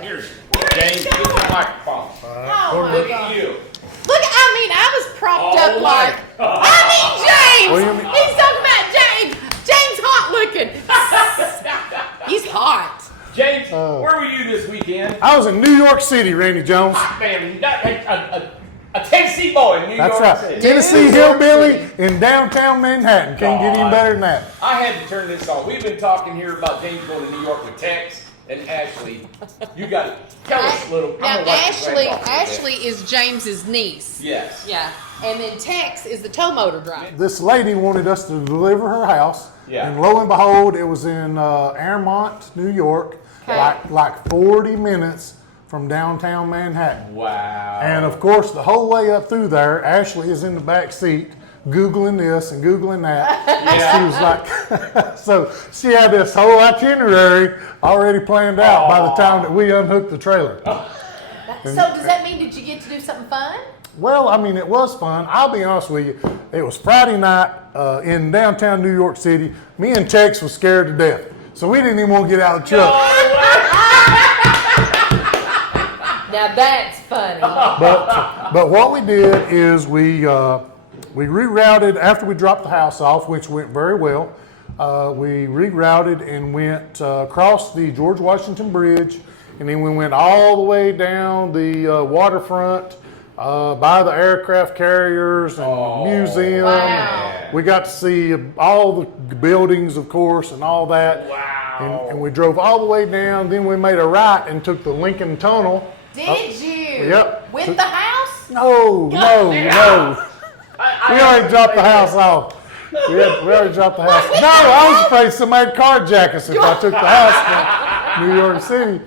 Here's James. Get the microphone. Oh, Look at you. Look, I was propped up like. James! He's talking about James! James hot looking! He's hot. James, where were you this weekend? I was in New York City, Randy Jones. Man, a Tennessee boy in New York That's City. right. Tennessee hillbilly in downtown Manhattan. Can't get any better than that. I had to turn this on. We've been talking here about James going to New York with Tex and Ashley. You got to tell us a little. Now, Ashley is James's niece. Yes. Yeah. And then Tex is the tow motor driver. This lady wanted us to deliver her house. Yeah. And lo and behold, it was in Airmont, New York, like 40 minutes from downtown Manhattan. Wow. And of course, the whole way up through there, Ashley is in the back seat, Googling this and Googling that. Yeah. She was like, so she had this whole itinerary already planned out by the time that we unhooked the trailer. So does that mean, did you get to do something fun? Well, I mean, it was fun. I'll be honest with you. It was Friday night in downtown New York City. Me and Tex was scared to death. So we didn't even want to get out of the truck. Now that's funny. But what we did is we rerouted after we dropped the house off, which went very well. We rerouted and went across the George Washington Bridge, and then we went all the way down the waterfront by the aircraft carriers and museum. Wow. We got to see all the buildings, of course, and all that. Wow. And we drove all the way down. Then we made a right and took the Lincoln Tunnel. Did you? Yep. With the house? No. We already dropped the house off. We already dropped the house. No, I was afraid somebody'd carjack us if I took the house to New York City.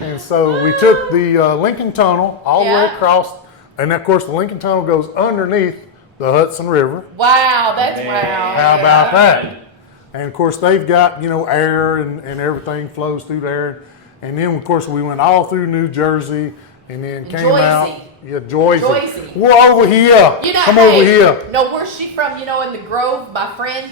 And so we took the Lincoln Tunnel all the way across. And of course, the Lincoln Tunnel goes underneath the Hudson River. Wow, that's wow. How about that? And of course, they've got, air and everything flows through there. And then, of course, we went all through New Jersey and then came out. Yeah, Joycey. We're over here. Come over here. No, where's she from? In the Grove, my friend,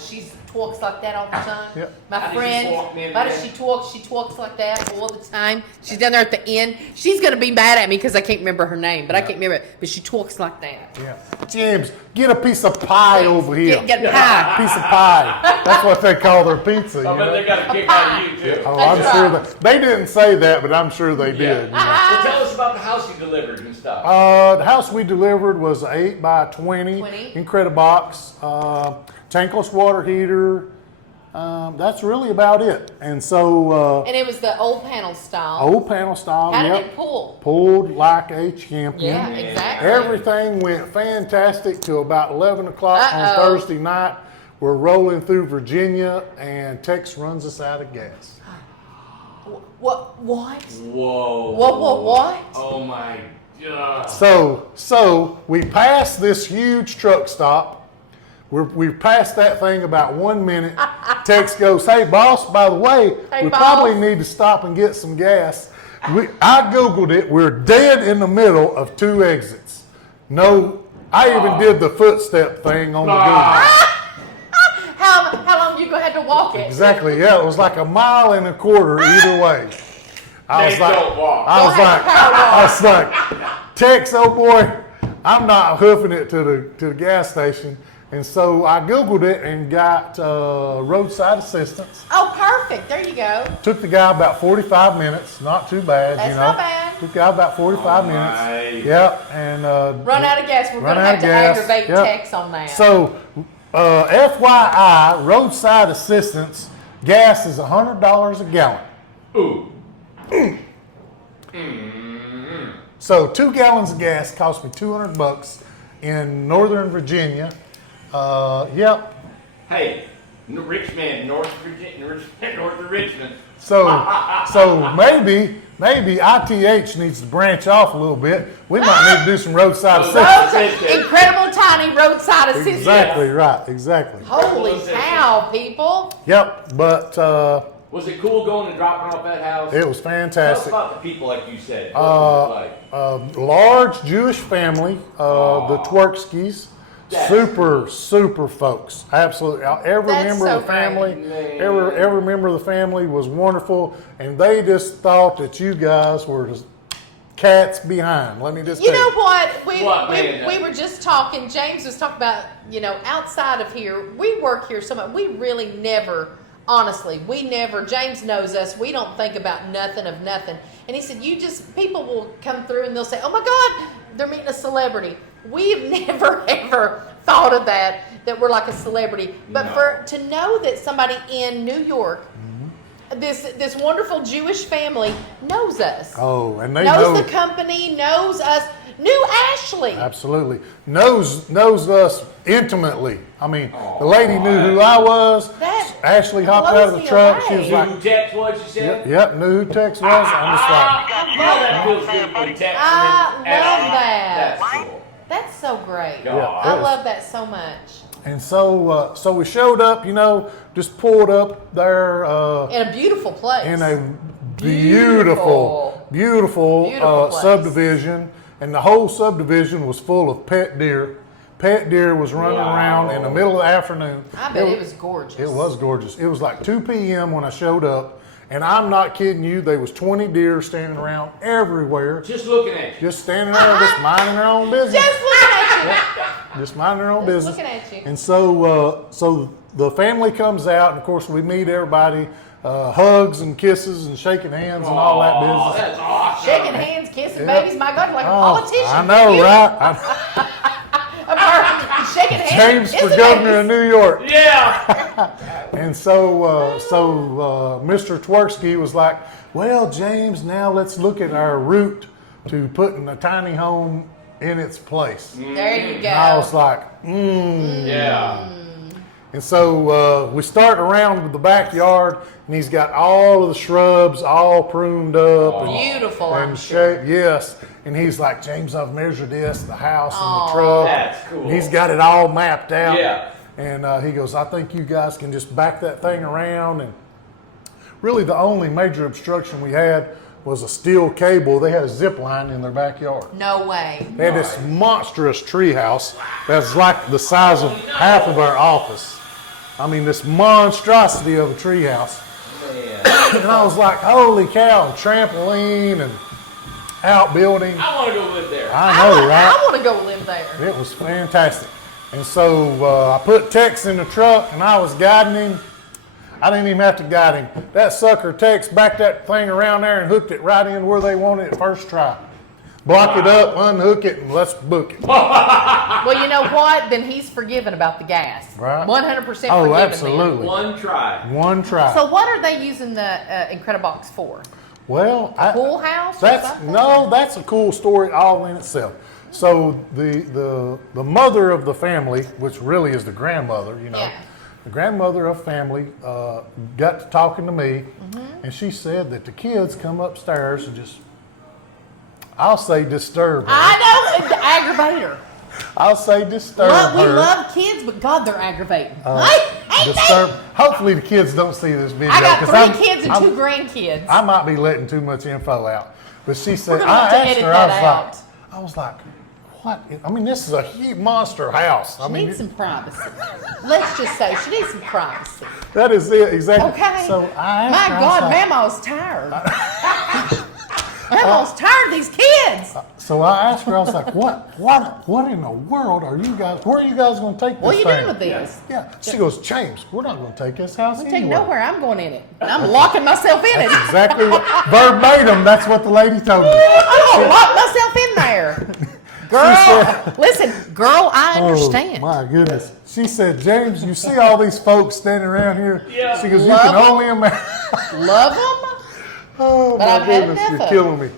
she talks like that all the time. Yep. My friend, why does she talk? She talks like that all the time. She's down there at the end. She's going to be mad at me because I can't remember her name, but I can't remember it. But she talks like that. Yeah. James, get a piece of pie over here. Get a pie. Piece of pie. That's what they call their pizza. I bet they got a kick out of you, too. Oh, I'm sure they didn't say that, but I'm sure they did. So tell us about the house you delivered and stuff. The house we delivered was an 8x20 Incredibox, tankless water heater. That's really about it. And so. And it was the old panel style. Old panel style. How did it pull? Pulled like a champion. Yeah, exactly. Everything went fantastic till about 11 o'clock on Thursday night. We're rolling through Virginia, and Tex runs us out of gas. What? Whoa. What? Oh my God. So we passed this huge truck stop. We passed that thing about 1 minute. Tex goes, "Hey boss, by the way, we probably need to stop and get some gas." I Googled it. We're dead in the middle of 2 exits. No, I even did the footstep thing on the Google. How long you had to walk it? Exactly, yeah. It was like 1.25 miles either way. I was like, Tex, oh boy, I'm not hoofing it to the gas station. And so I Googled it and got roadside assistance. Oh, perfect. There you go. Took the guy about 45 minutes. Not too bad, That's not bad. Took the guy about 45 minutes. Yep. And run out of gas. We're going to have to aggravate Tex on that. So, FYI, roadside assistance, gas is $100 a gallon. Ooh. So 2 gallons of gas cost me $200 in Northern Virginia. Yep. Hey, rich man, North of Richmond. So maybe ITH needs to branch off a little bit. We might need to do some roadside assistance. Incredible tiny roadside assistance. Exactly right. Exactly. Holy cow, people. Yep. But was it cool going and dropping off that house? it was fantastic. Tell us about the people, like you said. What was it like? Large Jewish family, the Twerkskis. super folks. Absolutely. Every That's member so of the family, great. every member of the family was wonderful, and they just thought that you guys were just cats behind. Let me just You tell know what? man? We were just talking. James was talking about, outside of here, we work here so much. We really never, honestly, James knows us. We don't think about nothing of nothing. And he said, people will come through and they'll say, oh my God, they're meeting a celebrity. We've never, ever thought of that we're like a celebrity. But to know that somebody in New York, this wonderful Jewish family knows us. Oh, and they knows know the company, knows us, knew Ashley. absolutely knows us intimately. I mean, the lady knew who I was. That Ashley hopped blows out of the me truck. She away. was You like, know who Tex was, you said? yep, knew who Tex was. I'm just like, You know that feels good when Tex I and then love Ashley. that. That's cool. That's so great. Yeah, I it is. love that so much. and so we showed up, just pulled up there In a beautiful place. in a beautiful Beautiful place. subdivision, and the whole subdivision was full of pet deer. Pet deer was running around in the middle of the afternoon. I bet it was gorgeous. It was gorgeous. It was like 2 p.m. when I showed up, and I'm not kidding you. There was 20 deer standing around everywhere, Just looking at you. just standing there, just minding their own business. Just looking at Just minding their own Just business. looking at you. And so the family comes out, and of course we meet everybody, hugs and kisses and shaking hands and all that Oh, business. that's awesome. you. Shaking hands, kissing Yeah. babies. My God, like a Oh, politician. I know, You- right? Shaking hands. James for kissing governor of babies. New York. Yeah. And so Mr. Twerksky was like, well, James, now let's look at our route to putting a tiny home in its place. There you go. And I was like, Yeah. And so we start around the backyard, and he's got all of the shrubs all pruned up. Beautiful, And I'm sure. yes. And he's like, James, I've measured this, the house and Aw. the truck. That's cool. And he's got it all mapped out. Yeah. And he goes, I think you guys can just back that thing around. And really the only major obstruction we had was a steel cable. They had a zip line in their backyard. No way. They had this monstrous tree house that's like the size of half of our office. I mean, this monstrosity of a tree house. Man. And I was like, holy cow, trampoline and outbuilding. I want to go live there. I know, right? I want to go live there. It was fantastic. And so I put Tex in the truck, and I was guiding him. I didn't even have to guide him. That sucker Tex backed that thing around there and hooked it right in where they wanted it first try. Block it up, unhook it, and let's book it. Well, you know what? Then he's forgiven about the gas. Right. 100% forgiven. Oh, then. absolutely. One try. One try. So what are they using the Incredibox for? Well, Pool house or That's something? no, that's a cool story all in itself. So the mother of the family, which really is the grandmother, Yeah. the grandmother of family, got to talking to me, and she said that the kids come upstairs and just, I'll say disturb her. I know, aggravator. I'll say disturb We her. love kids, but God, they're aggravating. Disturb. Hopefully the kids don't see this video. I got 'cause 3 I'm- kids and I'm- 2 grandkids. I might be letting too much info out, but she said, gonna have I to asked edit her, that I was like, what? I mean, this is a huge monster house. I She mean, needs some privacy. Let's just say she needs some privacy. that is it, exactly. Okay. So I asked My her, I God, was like- Mama's tired. Mama's tired of these kids. So I asked her, I was like, what in the world are you guys, where are you guys going to take this What are you thing? doing with this? Yeah. She goes, James, we're not going to take this house I'm taking anywhere. nowhere. I'm going in it. And I'm locking myself in it. Exactly what, verbatim, that's what the lady told me. I'm going to lock myself in there. Girl, listen, girl, I understand. Oh, my goodness. She said, James, you see all these folks standing around here? Yeah. She goes, you Love can 'em. only imagine. Love them? Oh, But my I've had goodness, enough you're of killing me.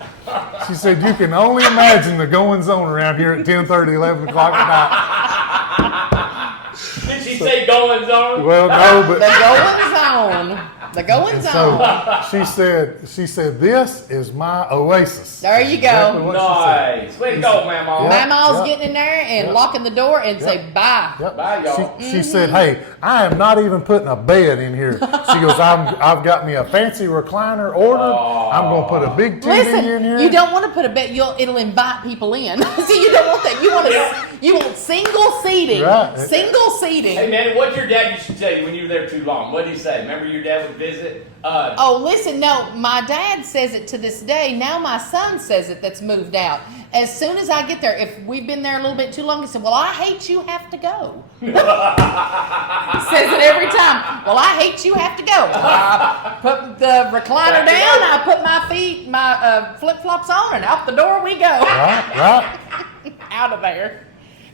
She said, you can only imagine the goings on around here at 10:30, 11 o'clock at Did she say goings on? night. Well, no, The but goings on. The going's on. So she said, this is my oasis. There you Exactly go. what she Nice. Way to go, Mama. Yeah. Mama's getting in there and locking the door and say bye. Yep. Bye, y'all. She said, "Hey, I am not even putting a bed in here." She goes, "I've got me a fancy recliner ordered. I'm gonna put a big TV in Listen, here." you don't want to put a bed. It'll invite people in. See, you don't want that. You want single seating. Right. Single seating. Hey, man, what your dad used to tell you when you were there too long? What did he say? Remember your dad would visit? Oh, listen, no, my dad says it to this day. Now my son says it that's moved out. As soon as I get there, if we've been there a little bit too long, he said, well, I hate you have to go. He says it every time. Well, I hate you have to go. I put the recliner down, I put my flip-flops on, and out the door we go. Right. Out of there.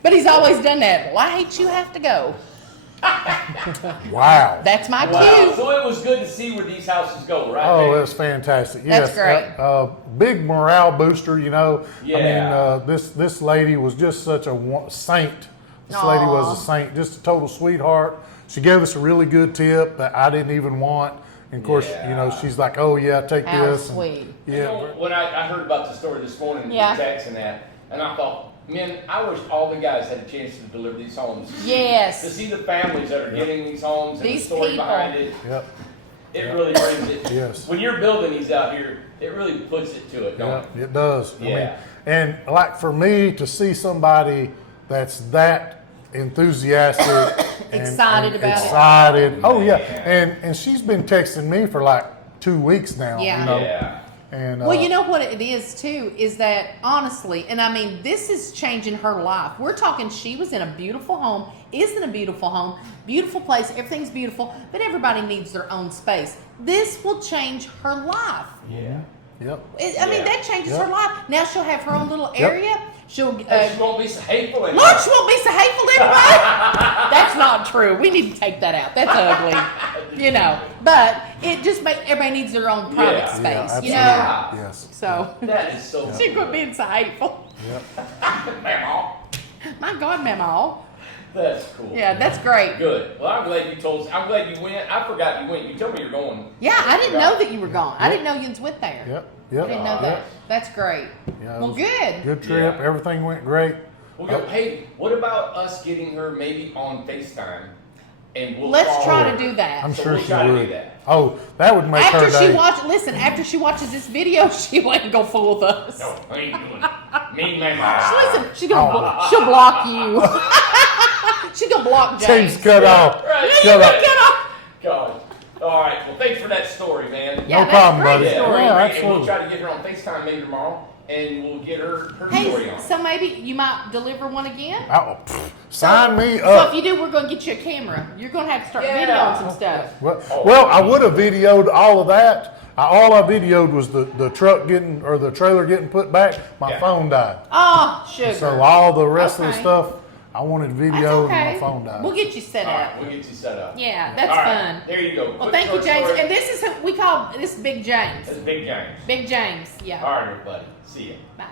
But he's always done that. Well, I hate you have to go. Wow. That's my Wow. cue. So it was good to see where these houses go, right? Oh, man? that's fantastic. That's Yes, great. big morale booster, you know. Yeah. I mean, this lady was just such a saint. This lady was a saint, just a total sweetheart. She gave us a really good tip that I didn't even want. And of course, you know, she's like, "Oh yeah, take How this." sweet. And, You know, when I heard about the story this morning, Yeah. Jackson that, and I thought, man, I wish all the guys had a chance to deliver these homes. Yes. To see the families that are getting these homes and These the story people. behind it, Yep. it really brings it. Yes. When you're building these out here, it really puts it to it, don't Yeah, it? it does. Yeah. I mean, and like for me to see somebody that's that enthusiastic Excited about it. excited. Oh yeah. Man. And she's been texting me for like 2 weeks now. Yeah. You know? Yeah. And Well, you know what it is too, is that honestly, and I mean, this is changing her life. We're talking, she was in a beautiful home, is in a beautiful home, beautiful place, everything's beautiful, but everybody needs their own space. This will change her life. Yeah. Yep. I mean, Yeah. that changes Yep. her life. Now she'll have her own little Yep. area. She'll. And she won't be so hateful anymore. Lord, she won't be so hateful anyway. That's not true. We need to take that out. That's ugly. You know. But it just makes everybody needs their own private Yeah. space. absolutely. You know. Yeah. Yes. So That is so she quit being so hateful. Yep. Mama. My God, Mama. That's cool. Yeah, that's great. Good. Well, I'm glad you told us. I'm glad you went. I forgot you went. You told me you're going. Yeah, I didn't know that you were gone. I didn't know you went there. Yep. I Yep. didn't know that. That's great. Yeah, it Well, was good. Good trip. Yeah. Everything went great. We'll go. Hey, what about us getting her maybe on FaceTime, and we'll Let's call try her. to do that. I'm So sure we'll she try to do would. that. Oh, that would make After her day. after she watches this video, she ain't gonna fool with us. No, I ain't doing it. Me and Mama. Listen, she'll block you. She's gonna block James. James cut off. Right. Shut up. Get off. God. All right. Well, thanks for that story, man. Yeah, No that's problem, great buddy. Yeah, story. Yeah, and absolutely. we'll try to get her on FaceTime maybe tomorrow, and we'll get her story Hey, on. so maybe you might deliver one again? Oh, sign me So up. if you do, we're gonna get you a camera. You're gonna have to start Yeah. videoing some stuff. Well, I would have videoed all of that. All I videoed was the truck getting, or the trailer getting put back. My Yeah. phone died. Oh, sugar. So all the rest of the Okay. stuff, I wanted That's videoed okay. and my phone died. We'll get you set All up. right, we'll get you set up. Yeah, that's All right, fun. there you go. Well, Quick thank you, short James. story. And this is who we call this Big James. That's Big James. Big James. Yeah. All right, everybody. See ya. Bye.